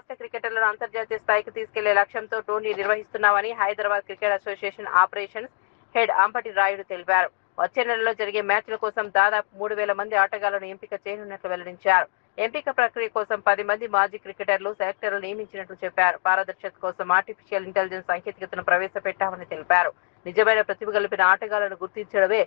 రాష్ట్ర క్రికెటర్లను అంతర్జాతీయ స్థాయికి తీసుకెళ్లే లక్ష్యంతో టోర్నీ నిర్వహిస్తున్నామని Hyderabad cricket association operations head Ambati Rayudu తెలిపారు. వచ్చే నెలలో జరిగే మ్యాచ్ల కోసం దాదాపు 3,000 మంది ఆటగాళ్లను ఎంపిక చేయనున్నట్లు వెల్లడించారు. ఎంపిక ప్రక్రియ కోసం 10 మంది మాజీ క్రికెటర్లు, సెలెక్టర్లు నియమించినట్లు చెప్పారు. పారదర్శకత కోసం ఆర్టిఫిషియల్ ఇంటెలిజెన్స్ సాంకేతికతను ప్రవేశపెట్టామని తెలిపారు. నిజమైన ప్రతిభ కలిపిన ఆటగాళ్లను గుర్తించడమే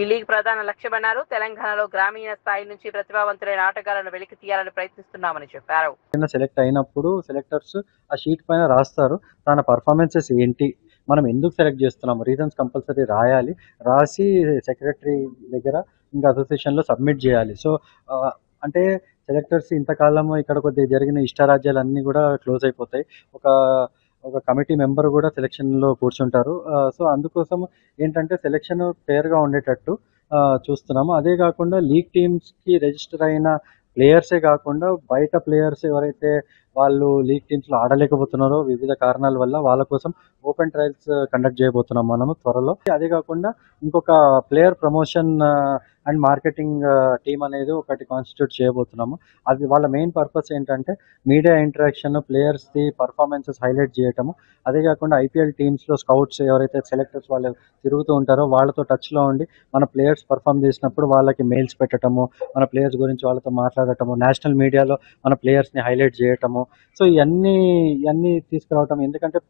ఈ లీగ్ ప్రధాన లక్ష్యమన్నారు. తెలంగాణలో గ్రామీణ స్థాయి నుంచి ప్రతిభావంతులైన ఆటగాళ్లను వెలికి తీయాలని ప్రయత్నిస్తున్నామని చెప్పారు. సెలెక్ట్ అయినప్పుడు సెలెక్టర్స్ ఆ షీట్ పైన రాస్తారు తన పర్ఫార్మెన్సెస్ ఏంటి, మనం ఎందుకు సెలెక్ట్ చేస్తున్నాము, రీజన్స్ కంపల్సరీ రాయాలి. రాసి సెక్రటరీ దగ్గర ఇంకా అసోసియేషన్లో సబ్మిట్ చేయాలి. సో అంటే సెలెక్టర్స్ ఇంతకాలం ఇక్కడ కొద్దిగా జరిగిన ఇష్టారాజ్యాలు అన్నీ కూడా క్లోజ్ అయిపోతాయి. ఒక ఒక కమిటీ మెంబర్ కూడా సెలెక్షన్లో కూర్చుంటారు. సో అందుకోసం ఏంటంటే సెలెక్షన్ ఫేర్గా ఉండేటట్టు చూస్తున్నాము. అదే కాకుండా లీగ్ టీమ్స్కి రిజిస్టర్ అయిన ప్లేయర్సే కాకుండా బయట ప్లేయర్స్ ఎవరైతే వాళ్ళు లీగ్ టీమ్స్లో ఆడలేకపోతున్నారో వివిధ కారణాల వల్ల వాళ్ళ కోసం ఓపెన్ ట్రయల్స్ కండక్ట్ చేయబోతున్నాం మనము త్వరలో. అదే కాకుండా ఇంకొక player promotion and marketing team అనేది ఒకటి కాన్స్టిట్యూట్ చేయబోతున్నాము. అది వాళ్ళ మెయిన్ పర్పస్ ఏంటంటే మీడియా ఇంటరాక్షన్, ప్లేయర్స్ది పర్ఫార్మెన్సెస్ హైలైట్ చేయటము. అదే కాకుండా ఐపీఎల్ టీమ్స్లో స్కౌట్స్ ఎవరైతే సెలెక్టర్స్ వాళ్ళు తిరుగుతూ ఉంటారో వాళ్ళతో టచ్లో ఉండి మన ప్లేయర్స్ పర్ఫామ్ చేసినప్పుడు వాళ్ళకి మెయిల్స్ పెట్టడము, మన ప్లేయర్స్ గురించి వాళ్ళతో మాట్లాడటము, నేషనల్ మీడియాలో మన ప్లేయర్స్ని హైలైట్ చేయటము. సో ఇవన్నీ తీసుకురావటం. ఎందుకంటే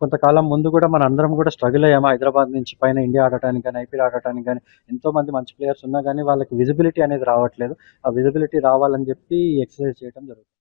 కొంతకాలం ముందు కూడా మన అందరం కూడా స్ట్రగుల్ అయ్యాము. హైదరాబాద్ నుంచి పైన ఇండియా ఆడటానికి కానీ, ఐపీఎల్ ఆడటానికి కానీ ఎంతోమంది మంచి ప్లేయర్స్ ఉన్నా కానీ వాళ్ళకి విజిబిలిటీ అనేది రావట్లేదు. ఆ విజిబిలిటీ రావాలని చెప్పి ఎక్సర్సైజ్ చేయడం జరుగుతుంది.